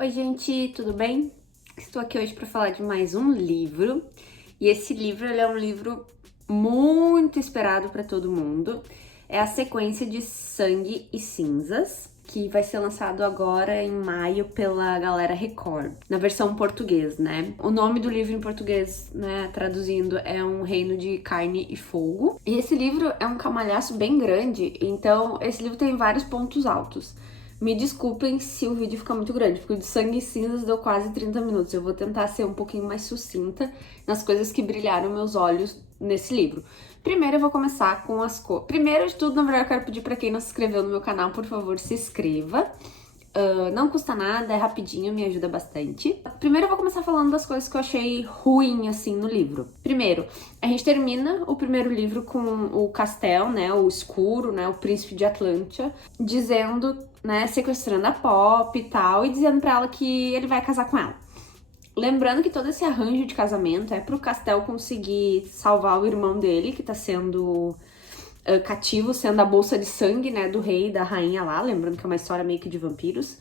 Oi, gente, tudo bem? Estou aqui hoje para falar de mais um livro. E esse livro ele é um livro muito esperado para todo mundo. É a sequência de Sangue e Cinzas, que vai ser lançado agora em maio pela Galera Record, na versão português, né? O nome do livro em português, né, traduzindo, é Um Reino de Carne e Fogo. E esse livro é um camalhaço bem grande, então esse livro tem vários pontos altos. Me desculpem se o vídeo ficar muito grande, porque o de Sangue e Cinzas deu quase 30 minutos. Eu vou tentar ser um pouquinho mais sucinta nas coisas que brilharam meus olhos nesse livro. Primeiro eu vou começar com as cores. Primeiro de tudo, na verdade, eu quero pedir pra quem não se inscreveu no meu canal, por favor, se inscreva. Não custa nada, é rapidinho, me ajuda bastante. Primeiro eu vou começar falando das coisas que eu achei ruim, assim, no livro. Primeiro, a gente termina o primeiro livro com o Castel, né, o escuro, né, o príncipe de Atlântia, dizendo, né, sequestrando a Pop e tal, e dizendo pra ela que ele vai casar com ela. Lembrando que todo esse arranjo de casamento é pro Castel conseguir salvar o irmão dele, que tá sendo cativo, sendo a bolsa de sangue, né, do rei e da rainha lá, lembrando que é uma história meio que de vampiros.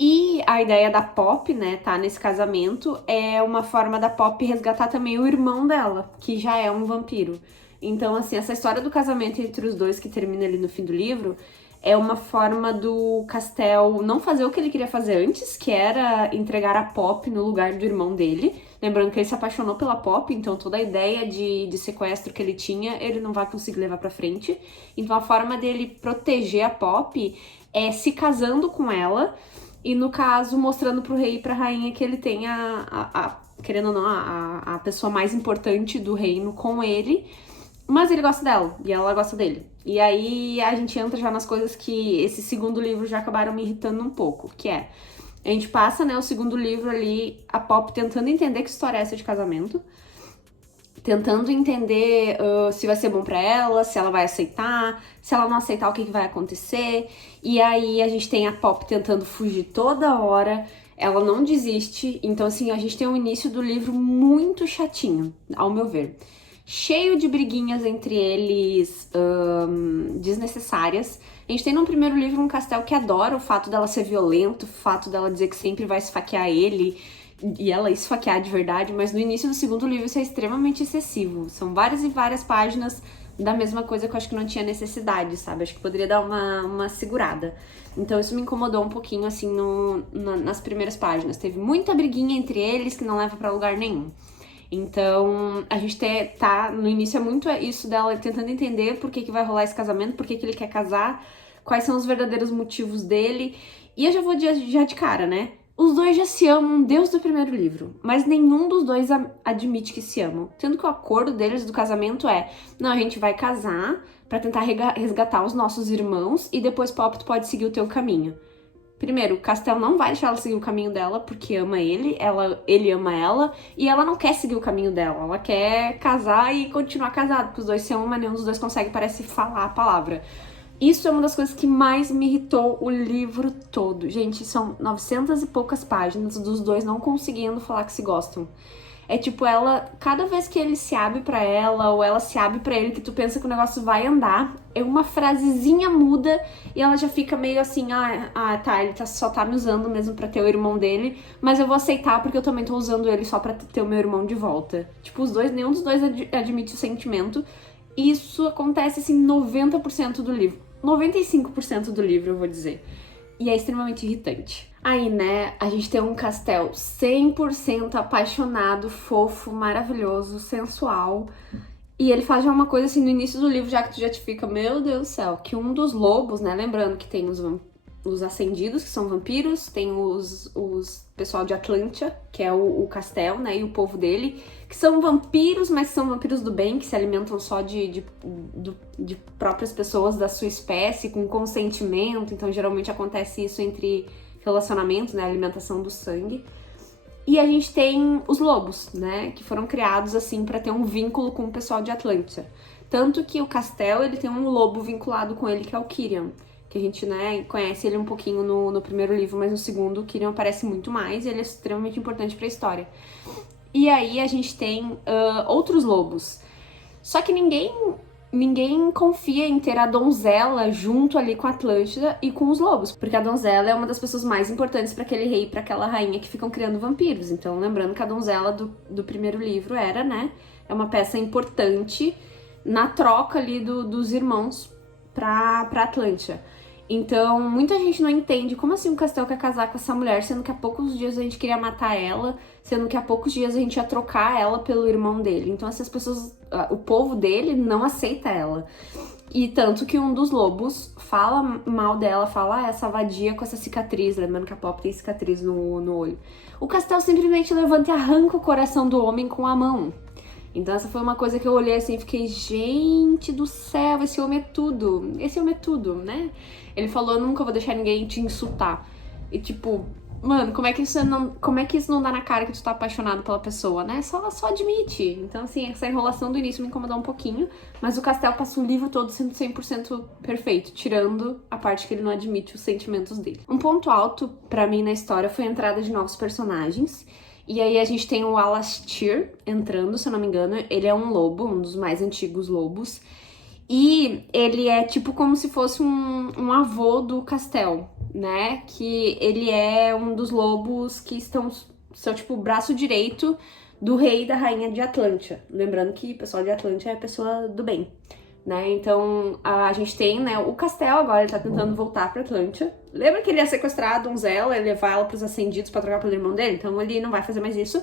E a ideia da Pop, né, tá nesse casamento, é uma forma da Pop resgatar também o irmão dela, que já é um vampiro. Então, assim, essa história do casamento entre os dois, que termina ali no fim do livro, é uma forma do Castel não fazer o que ele queria fazer antes, que era entregar a Pop no lugar do irmão dele. Lembrando que ele se apaixonou pela Pop, então toda a ideia de sequestro que ele tinha, ele não vai conseguir levar pra frente. Então a forma dele proteger a Pop é se casando com ela, e no caso, mostrando pro rei e pra rainha que ele tem querendo ou não, a pessoa mais importante do reino com ele, mas ele gosta dela, e ela gosta dele. E aí a gente entra já nas coisas que esse segundo livro já acabaram me irritando um pouco, que é... A gente passa, né, o segundo livro ali, a Pop tentando entender que história é essa de casamento, tentando entender se vai ser bom pra ela, se ela vai aceitar, se ela não aceitar, o que vai acontecer. E aí a gente tem a Pop tentando fugir toda hora, ela não desiste. Então, assim, a gente tem um início do livro muito chatinho, ao meu ver. Cheio de briguinhas entre eles, desnecessárias. A gente tem no primeiro livro um Castel que adora o fato dela ser violento, o fato dela dizer que sempre vai esfaquear ele, e ela esfaquear de verdade, mas no início do segundo livro isso é extremamente excessivo. São várias e várias páginas da mesma coisa que eu acho que não tinha necessidade, sabe? Acho que poderia dar uma segurada. Então isso me incomodou um pouquinho, assim, nas primeiras páginas. Teve muita briguinha entre eles que não leva pra lugar nenhum. Então, a gente tá no início é muito isso dela tentando entender por que vai rolar esse casamento, por que ele quer casar, quais são os verdadeiros motivos dele. E eu já vou já de cara, né? Os dois já se amam desde o primeiro livro, mas nenhum dos dois admite que se amam. Tendo que o acordo deles do casamento é: não, a gente vai casar pra tentar resgatar os nossos irmãos e depois Pop tu pode seguir o teu caminho. Primeiro, o Castel não vai deixar ela seguir o caminho dela porque ama ele, ele ama ela, e ela não quer seguir o caminho dela, ela quer casar e continuar casado, porque os dois se amam, mas nenhum dos dois consegue, parece, falar a palavra. Isso é uma das coisas que mais me irritou o livro todo. Gente, são 900 e poucas páginas dos dois não conseguindo falar que se gostam. É tipo, ela, cada vez que ele se abre pra ela, ou ela se abre pra ele, que tu pensa que o negócio vai andar, é uma frasezinha muda e ela já fica meio assim: tá, ele só tá me usando mesmo pra ter o irmão dele, mas eu vou aceitar porque eu também tô usando ele só pra ter o meu irmão de volta. Tipo, nenhum dos dois admite o sentimento. Isso acontece, assim, 90% do livro. 95% do livro, eu vou dizer. E é extremamente irritante. Aí, né, a gente tem um Castel 100% apaixonado, fofo, maravilhoso, sensual. E ele faz já uma coisa assim no início do livro, já que tu já te fica, meu Deus do céu, que um dos lobos, né, lembrando que tem os ascendidos, que são vampiros, tem os pessoal de Atlântia, que é o Castel, né, e o povo dele, que são vampiros, mas são vampiros do bem, que se alimentam só de próprias pessoas da sua espécie, com consentimento. Então geralmente acontece isso entre relacionamentos, né, alimentação do sangue. E a gente tem os lobos, né, que foram criados assim para ter um vínculo com o pessoal de Atlântia. Tanto que o Castel, ele tem um lobo vinculado com ele, que é o Kyrian, que a gente, né, conhece ele um pouquinho no primeiro livro, mas no segundo o Kyrian aparece muito mais e ele é extremamente importante para a história. E aí a gente tem outros lobos. Só que ninguém ninguém confia em ter a donzela junto ali com a Atlântida e com os lobos, porque a donzela é uma das pessoas mais importantes para aquele rei e para aquela rainha que ficam criando vampiros. Então, lembrando que a donzela do primeiro livro era, né, é uma peça importante na troca ali dos irmãos pra Atlântida. Então, muita gente não entende como assim o Castel quer casar com essa mulher, sendo que há poucos dias a gente queria matar ela, sendo que há poucos dias a gente ia trocar ela pelo irmão dele. Então, essas pessoas, o povo dele não aceita ela. E tanto que um dos lobos fala mal dela, fala, essa vadia com essa cicatriz, lembrando que a Pop tem cicatriz no olho. O Castel simplesmente levanta e arranca o coração do homem com a mão. Então essa foi uma coisa que eu olhei assim e fiquei, gente do céu, esse homem é tudo, né? Ele falou, nunca vou deixar ninguém te insultar. E tipo, mano, como é que isso não dá na cara que tu tá apaixonado pela pessoa, né? Só admite. Então assim, essa enrolação do início me incomodou um pouquinho, mas o Castel passa o livro todo sendo 100% perfeito, tirando a parte que ele não admite os sentimentos dele. Um ponto alto pra mim na história foi a entrada de novos personagens. E aí a gente tem o Alastir entrando, se eu não me engano. Ele é um lobo, um dos mais antigos lobos. E ele é tipo como se fosse um avô do Castel, né? Que ele é um dos lobos que são tipo o braço direito do rei e da rainha de Atlântida. Lembrando que o pessoal de Atlântida é a pessoa do bem, né? Então a gente tem, né, o Castel agora, ele tá tentando voltar pra Atlântida. Lembra que ele ia sequestrar a donzela e levar ela pros Ascendidos pra trocar pelo irmão dele? Então ele não vai fazer mais isso.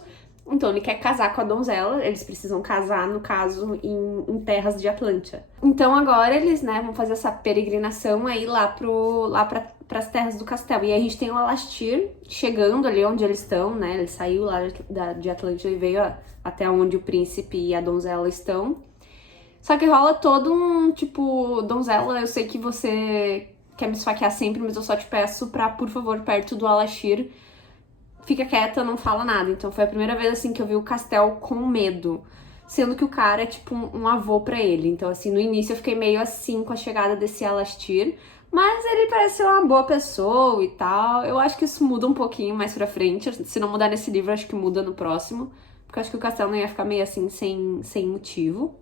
Então ele quer casar com a donzela, eles precisam casar, no caso, em terras de Atlântida. Então agora eles, né, vão fazer essa peregrinação aí lá pras terras do Castel. E aí a gente tem o Alastir chegando ali onde eles estão, né? Ele saiu lá de Atlântida e veio até onde o príncipe e a donzela estão. Só que rola todo um, tipo, donzela, eu sei que você quer me esfaquear sempre, mas eu só te peço pra, por favor, perto do Alastir, fica quieta, não fala nada. Então foi a primeira vez, assim, que eu vi o Castel com medo, sendo que o cara é, tipo, um avô pra ele. Então, assim, no início eu fiquei meio assim com a chegada desse Alastir, mas ele parece ser uma boa pessoa e tal. Eu acho que isso muda um pouquinho mais pra frente. Se não mudar nesse livro, acho que muda no próximo, porque eu acho que o Castel não ia ficar meio assim, sem motivo.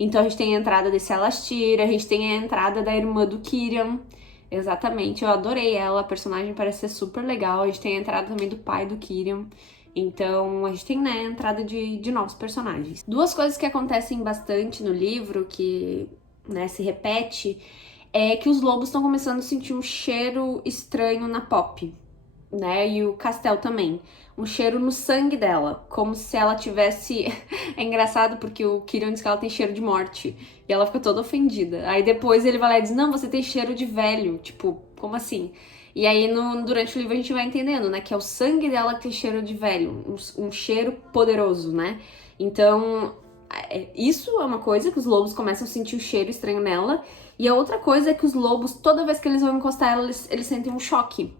Então a gente tem a entrada desse Alastir, a gente tem a entrada da irmã do Kyrian. Exatamente, eu adorei ela, a personagem parece ser super legal. A gente tem a entrada também do pai do Kyrian. Então a gente tem, né, a entrada de novos personagens. Duas coisas que acontecem bastante no livro, que, né, se repete, é que os lobos estão começando a sentir um cheiro estranho na Pop, né, e o Castel também. Um cheiro no sangue dela, como se ela tivesse... É engraçado porque o Kyrian diz que ela tem cheiro de morte, e ela fica toda ofendida. Aí depois ele vai lá e diz, não, você tem cheiro de velho, tipo, como assim? E aí durante o livro a gente vai entendendo, né, que é o sangue dela que tem cheiro de velho, um cheiro poderoso, né? Então, isso é uma coisa que os lobos começam a sentir o cheiro estranho nela, e a outra coisa é que os lobos, toda vez que eles vão encostar ela, eles sentem um choque.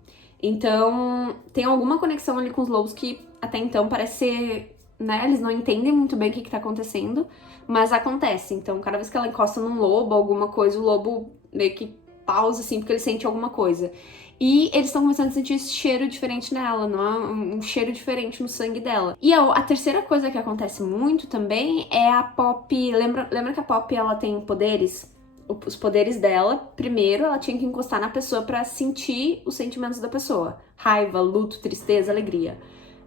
Então, tem alguma conexão ali com os lobos que até então parece ser, né, eles não entendem muito bem o que tá acontecendo, mas acontece. Então, cada vez que ela encosta num lobo, alguma coisa, o lobo meio que pausa, assim, porque ele sente alguma coisa. E eles estão começando a sentir esse cheiro diferente nela, não é? Um cheiro diferente no sangue dela. E a terceira coisa que acontece muito também é a Pop... Lembra que a Pop, ela tem poderes? Os poderes dela, primeiro ela tinha que encostar na pessoa pra sentir os sentimentos da pessoa. Raiva, luto, tristeza, alegria.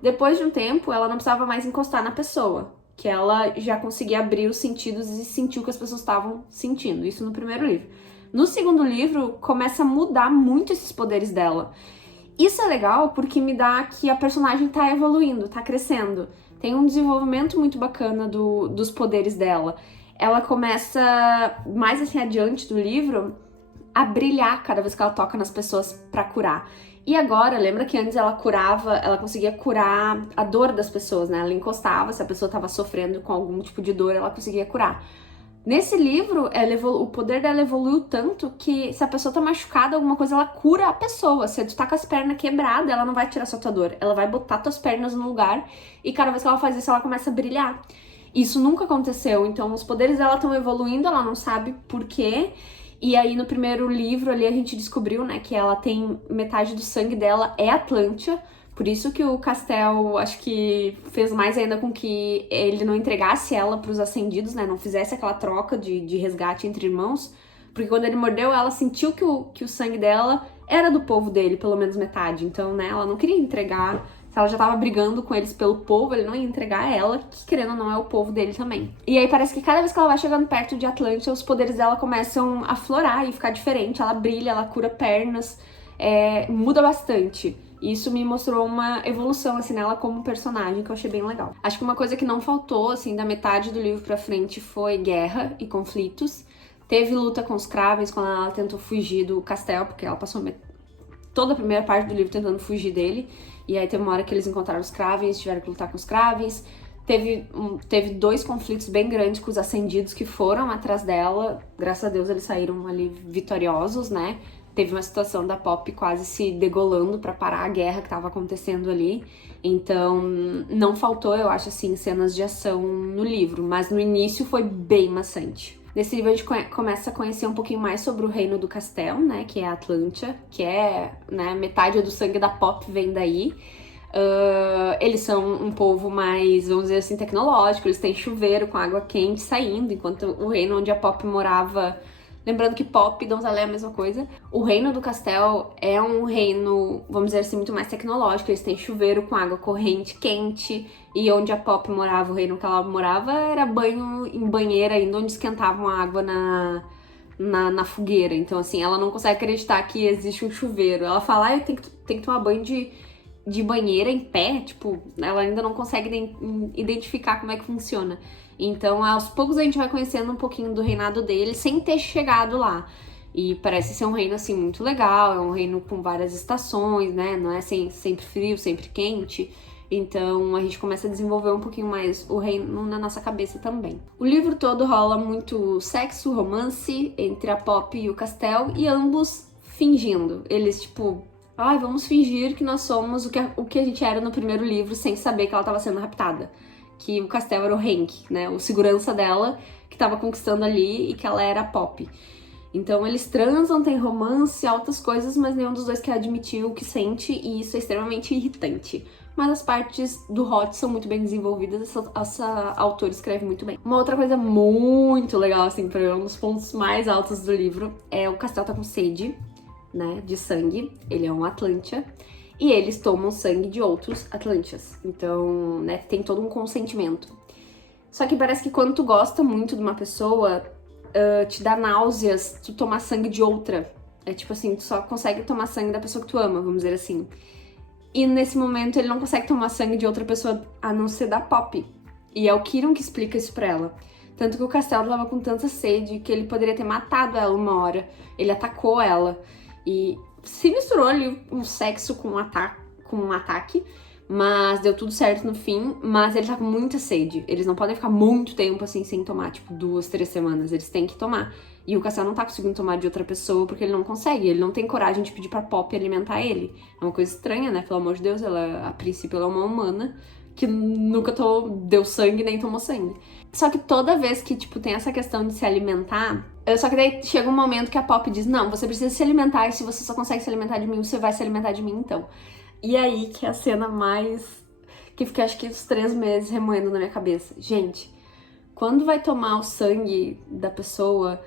Depois de um tempo, ela não precisava mais encostar na pessoa, que ela já conseguia abrir os sentidos e sentir o que as pessoas estavam sentindo. Isso no primeiro livro. No segundo livro, começa a mudar muito esses poderes dela. Isso é legal porque me dá que a personagem tá evoluindo, tá crescendo. Tem um desenvolvimento muito bacana dos poderes dela. Ela começa, mais assim adiante do livro, a brilhar cada vez que ela toca nas pessoas pra curar. E agora, lembra que antes ela curava, ela conseguia curar a dor das pessoas, né? Ela encostava, se a pessoa tava sofrendo com algum tipo de dor, ela conseguia curar. Nesse livro, o poder dela evoluiu tanto que se a pessoa tá machucada, alguma coisa, ela cura a pessoa. Se tu tá com as pernas quebradas, ela não vai tirar sua tua dor. Ela vai botar tuas pernas no lugar e cada vez que ela faz isso, ela começa a brilhar. Isso nunca aconteceu, então os poderes dela estão evoluindo, ela não sabe por quê. E aí no primeiro livro ali a gente descobriu, né, que ela tem metade do sangue dela é Atlântida, Por isso que o Castel, acho que fez mais ainda com que ele não entregasse ela pros Ascendidos, né? Não fizesse aquela troca de resgate entre irmãos. Porque quando ele mordeu, ela sentiu que o sangue dela era do povo dele, pelo menos metade. Então, né, ela não queria entregar. Se ela já tava brigando com eles pelo povo, ele não ia entregar ela, que querendo ou não é o povo dele também. E aí parece que cada vez que ela vai chegando perto de Atlântida, os poderes dela começam a florar e ficar diferente. Ela brilha, ela cura pernas, muda bastante. E isso me mostrou uma evolução, assim, nela como personagem, que eu achei bem legal. Acho que uma coisa que não faltou, assim, da metade do livro pra frente foi guerra e conflitos. Teve luta com os Cravens quando ela tentou fugir do Castel, porque ela passou toda a primeira parte do livro tentando fugir dele. E aí teve uma hora que eles encontraram os Cravens, tiveram que lutar com os Cravens. Teve 2 conflitos bem grandes com os Ascendidos que foram atrás dela. Graças a Deus eles saíram ali vitoriosos, né? Teve uma situação da Poppy quase se degolando pra parar a guerra que tava acontecendo ali. Então, não faltou, eu acho, assim, cenas de ação no livro. Mas no início foi bem maçante. Nesse livro a gente começa a conhecer um pouquinho mais sobre o reino do Castel, né, que é a Atlântida, que é, né, metade do sangue da Poppy vem daí. Eles são um povo mais, vamos dizer assim, tecnológico, eles têm chuveiro com água quente saindo, enquanto o reino onde a Poppy morava... Lembrando que Poppy e Donzalé é a mesma coisa. O reino do Castel é um reino, vamos dizer assim, muito mais tecnológico. Eles têm chuveiro com água corrente, quente. E onde a Poppy morava, o reino que ela morava, era banho em banheira ainda, onde esquentavam a água na fogueira. Então, assim, ela não consegue acreditar que existe um chuveiro. Ela fala, eu tenho que tomar banho de banheira em pé. Tipo, ela ainda não consegue identificar como é que funciona. Então, aos poucos a gente vai conhecendo um pouquinho do reinado dele, sem ter chegado lá. E parece ser um reino, assim, muito legal, é um reino com várias estações, né? Não é sempre frio, sempre quente. Então, a gente começa a desenvolver um pouquinho mais o reino na nossa cabeça também. O livro todo rola muito sexo, romance entre a Poppy e o Castel, e ambos fingindo. Eles, tipo, vamos fingir que nós somos o que a gente era no primeiro livro, sem saber que ela estava sendo raptada. Que o Castel era o Hank, né, o segurança dela, que tava conquistando ali e que ela era a Poppy. Então eles transam, tem romance, altas coisas, mas nenhum dos dois quer admitir o que sente e isso é extremamente irritante. Mas as partes do Hot são muito bem desenvolvidas, essa autora escreve muito bem. Uma outra coisa muito legal, assim, pra mim, um dos pontos mais altos do livro é o Castel tá com sede, né, de sangue, ele é um Atlântida. E eles tomam sangue de outros Atlântidas. Então, né, tem todo um consentimento. Só que parece que quando tu gosta muito de uma pessoa, te dá náuseas tu tomar sangue de outra. É tipo assim, tu só consegue tomar sangue da pessoa que tu ama, vamos dizer assim. E nesse momento ele não consegue tomar sangue de outra pessoa a não ser da Poppy. E é o Kieran que explica isso pra ela. Tanto que o Castel tava com tanta sede que ele poderia ter matado ela uma hora. Ele atacou ela. E se misturou ali um sexo com um ataque, mas deu tudo certo no fim, mas ele tá com muita sede. Eles não podem ficar muito tempo assim sem tomar, tipo 2, 3 semanas, eles têm que tomar. E o Castel não tá conseguindo tomar de outra pessoa porque ele não consegue, ele não tem coragem de pedir pra Poppy alimentar ele. É uma coisa estranha, né? Pelo amor de Deus, ela, a princípio, ela é uma humana que nunca deu sangue nem tomou sangue. Só que toda vez que, tipo, tem essa questão de se alimentar, só que daí chega um momento que a Poppy diz, não, você precisa se alimentar, e se você só consegue se alimentar de mim, você vai se alimentar de mim, então. E aí que é a cena mais... que fica, acho que, uns 3 meses remoendo na minha cabeça. Gente, quando vai tomar o sangue da pessoa,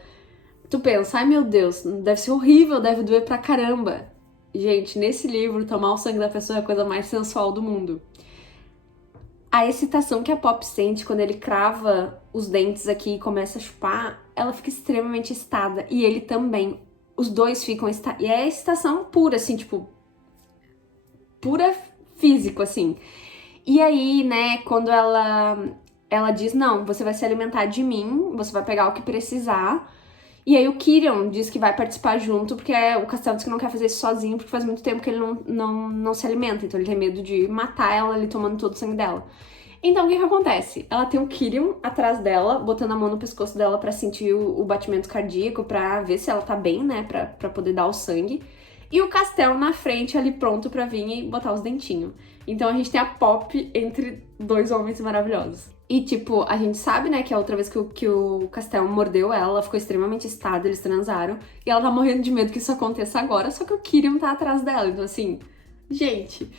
tu pensa, ai meu Deus, deve ser horrível, deve doer pra caramba. Gente, nesse livro, tomar o sangue da pessoa é a coisa mais sensual do mundo. A excitação que a Poppy sente quando ele crava os dentes aqui e começa a chupar, ela fica extremamente excitada. E ele também. Os dois ficam excitados. E é excitação pura, assim, tipo... pura físico, assim. E aí, né, quando ela diz, não, você vai se alimentar de mim, você vai pegar o que precisar. E aí o Kieran diz que vai participar junto, porque o Castel diz que não quer fazer isso sozinho, porque faz muito tempo que ele não se alimenta. Então ele tem medo de matar ela ali tomando todo o sangue dela. Então o que acontece? Ela tem o Kieran atrás dela, botando a mão no pescoço dela pra sentir o batimento cardíaco, pra ver se ela tá bem, né, pra poder dar o sangue. E o Castel na frente ali pronto pra vir e botar os dentinhos. Então a gente tem a Poppy entre 2 homens maravilhosos. E, tipo, a gente sabe, né, que a outra vez que o Castel mordeu ela ficou extremamente excitada, eles transaram. E ela tá morrendo de medo que isso aconteça agora, só que o Kieran tá atrás dela. Então, assim, gente...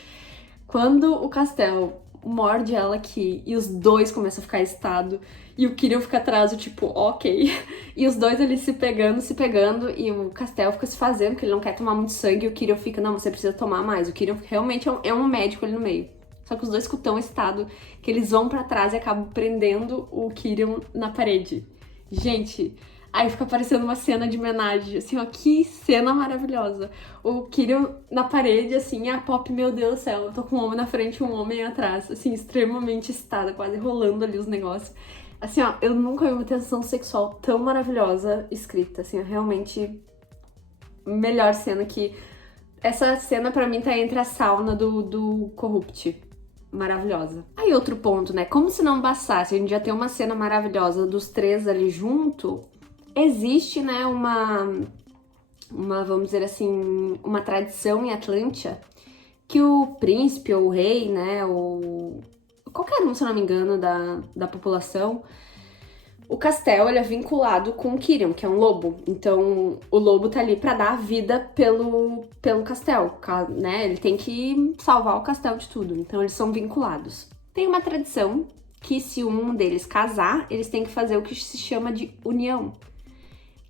Quando o Castel morde ela aqui e os dois começam a ficar excitado e o Kirill fica atrás, tipo, ok. E os dois ali se pegando e o Castel fica se fazendo, porque ele não quer tomar muito sangue e o Kirill fica, não, você precisa tomar mais. O Kirill realmente é um médico ali no meio. Só que os dois ficam tão excitados que eles vão pra trás e acabam prendendo o Kirill na parede. Gente, aí fica parecendo uma cena de homenagem, assim, ó, que cena maravilhosa. O Kirill na parede, assim, a Pop, meu Deus do céu, eu tô com um homem na frente e um homem atrás, assim, extremamente excitada, quase rolando ali os negócios. Assim, ó, eu nunca vi uma tensão sexual tão maravilhosa escrita, assim, ó, realmente melhor cena que... Essa cena pra mim tá entre a sauna do Corrupt. Maravilhosa. Aí outro ponto, né? Como se não bastasse, a gente já tem uma cena maravilhosa dos três ali junto, existe, né, vamos dizer assim, uma tradição em Atlântia que o príncipe ou o rei, né, ou qualquer um, se não me engano, da população, o Castel, ele é vinculado com o Kirion, que é um lobo. Então, o lobo tá ali pra dar a vida pelo Castel, né? Ele tem que salvar o Castel de tudo. Então, eles são vinculados. Tem uma tradição que, se um deles casar, eles têm que fazer o que se chama de união,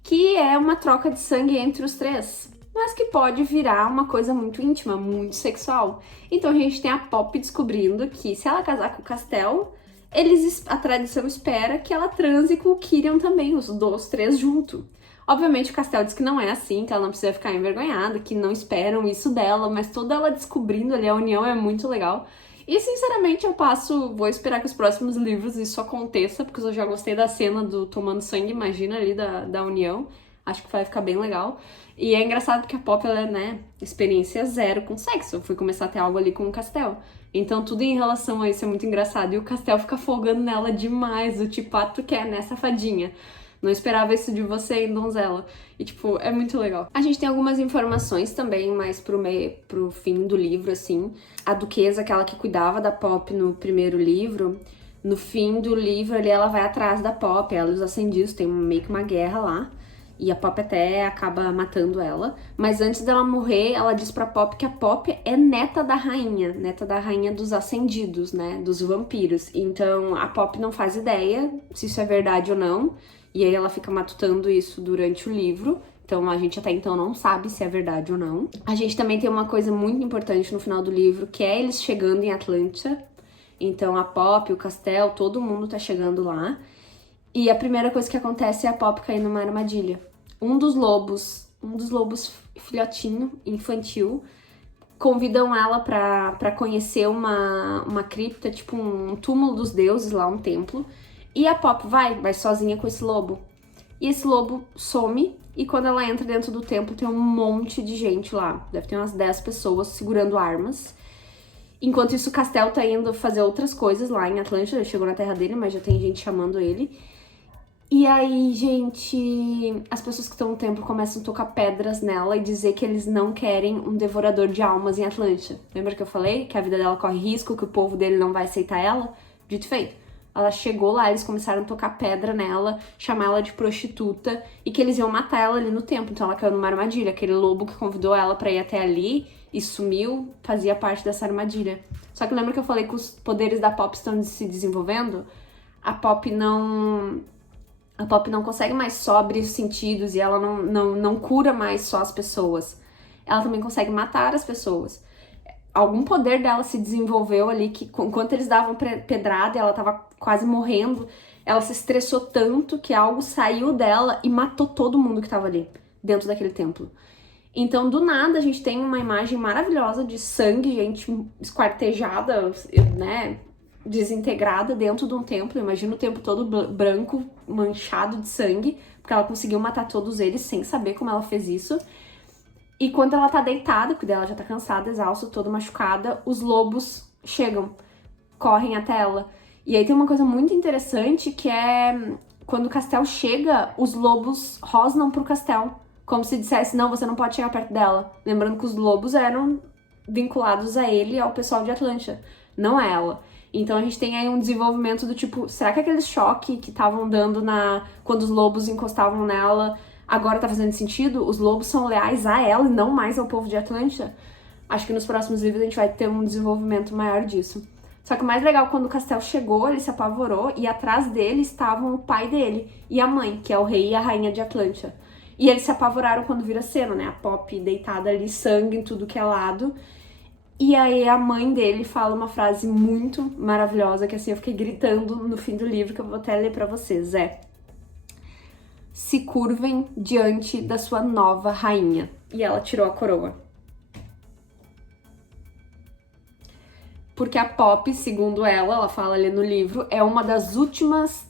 que é uma troca de sangue entre os três, mas que pode virar uma coisa muito íntima, muito sexual. Então, a gente tem a Pop descobrindo que, se ela casar com o Castel, a tradição espera que ela transe com o Kirion também, os três junto. Obviamente o Castel diz que não é assim, que ela não precisa ficar envergonhada, que não esperam isso dela, mas toda ela descobrindo ali a união é muito legal. E sinceramente vou esperar que os próximos livros isso aconteça, porque eu já gostei da cena do tomando sangue, imagina ali da união. Acho que vai ficar bem legal. E é engraçado porque a Pop, ela é, né, experiência zero com sexo. Eu fui começar a ter algo ali com o Castel. Então tudo em relação a isso é muito engraçado. E o Castel fica folgando nela demais. Do tipo, tu quer, né, safadinha? Não esperava isso de você, hein, donzela. E, tipo, é muito legal. A gente tem algumas informações também, mais pro fim do livro, assim. A duquesa, aquela que cuidava da Pop no primeiro livro, no fim do livro ali, ela vai atrás da Pop. Ela e os Ascendidos, tem meio que uma guerra lá. E a Pop até acaba matando ela. Mas antes dela morrer, ela diz pra Pop que a Pop é neta da rainha dos Ascendidos, né? Dos vampiros. Então a Pop não faz ideia se isso é verdade ou não. E aí ela fica matutando isso durante o livro. Então a gente até então não sabe se é verdade ou não. A gente também tem uma coisa muito importante no final do livro, que é eles chegando em Atlântia. Então a Pop, o Castel, todo mundo tá chegando lá. E a primeira coisa que acontece é a Pop cair numa armadilha. Um dos lobos filhotinho, infantil, convidam ela pra conhecer uma cripta, tipo um túmulo dos deuses lá, um templo. E a Pop vai sozinha com esse lobo. E esse lobo some, e quando ela entra dentro do templo tem um monte de gente lá. Deve ter umas 10 pessoas segurando armas. Enquanto isso, o Castel tá indo fazer outras coisas lá em Atlântida. Ele chegou na terra dele, mas já tem gente chamando ele. E aí, gente, as pessoas que estão no templo começam a tocar pedras nela e dizer que eles não querem um devorador de almas em Atlântida. Lembra que eu falei que a vida dela corre risco, que o povo dele não vai aceitar ela? Dito e feito. Ela chegou lá, eles começaram a tocar pedra nela, chamar ela de prostituta e que eles iam matar ela ali no templo. Então ela caiu numa armadilha. Aquele lobo que convidou ela pra ir até ali e sumiu, fazia parte dessa armadilha. Só que lembra que eu falei que os poderes da Pop estão se desenvolvendo? A Pop não consegue mais só abrir os sentidos e ela não cura mais só as pessoas. Ela também consegue matar as pessoas. Algum poder dela se desenvolveu ali que, enquanto eles davam pedrada e ela tava quase morrendo, ela se estressou tanto que algo saiu dela e matou todo mundo que tava ali, dentro daquele templo. Então, do nada, a gente tem uma imagem maravilhosa de sangue, gente esquartejada, né, desintegrada dentro de um templo. Imagina o templo todo branco, manchado de sangue, porque ela conseguiu matar todos eles sem saber como ela fez isso. E quando ela tá deitada, porque ela já tá cansada, exausta, toda machucada, os lobos chegam, correm até ela. E aí tem uma coisa muito interessante que é quando o Castel chega, os lobos rosnam pro Castel, como se dissesse, não, você não pode chegar perto dela. Lembrando que os lobos eram vinculados a ele e ao pessoal de Atlântida, não a ela. Então a gente tem aí um desenvolvimento do tipo, será que aquele choque que estavam dando quando os lobos encostavam nela agora tá fazendo sentido? Os lobos são leais a ela e não mais ao povo de Atlântida? Acho que nos próximos livros a gente vai ter um desenvolvimento maior disso. Só que o mais legal, quando o Castel chegou, ele se apavorou e atrás dele estavam o pai dele e a mãe, que é o rei e a rainha de Atlântia. E eles se apavoraram quando viram a cena, né? A Poppy deitada ali, sangue em tudo que é lado. E aí a mãe dele fala uma frase muito maravilhosa, que assim eu fiquei gritando no fim do livro, que eu vou até ler pra vocês. Se curvem diante da sua nova rainha. E ela tirou a coroa. Porque a Poppy, segundo ela fala ali no livro, é uma das últimas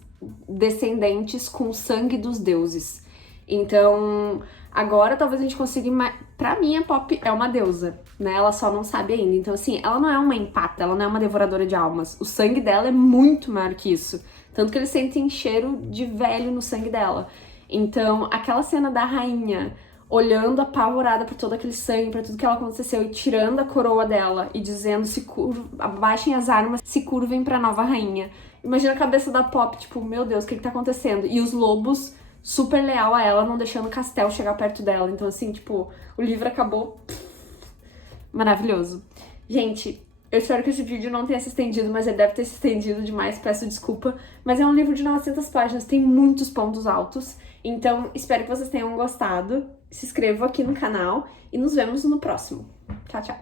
descendentes com sangue dos deuses. Então, agora talvez a gente consiga... Pra mim, a Poppy é uma deusa, né? Ela só não sabe ainda. Então, assim, ela não é uma empata, ela não é uma devoradora de almas. O sangue dela é muito maior que isso. Tanto que eles sentem cheiro de velho no sangue dela. Então, aquela cena da rainha olhando apavorada por todo aquele sangue, por tudo que ela aconteceu, e tirando a coroa dela e dizendo, abaixem as armas, se curvem pra nova rainha. Imagina a cabeça da Poppy, tipo, meu Deus, o que tá acontecendo? E os lobos super leal a ela, não deixando o Castel chegar perto dela. Então, assim, tipo, o livro acabou maravilhoso. Gente, eu espero que esse vídeo não tenha se estendido, mas ele deve ter se estendido demais, peço desculpa. Mas é um livro de 900 páginas, tem muitos pontos altos. Então, espero que vocês tenham gostado. Se inscrevam aqui no canal e nos vemos no próximo. Tchau, tchau!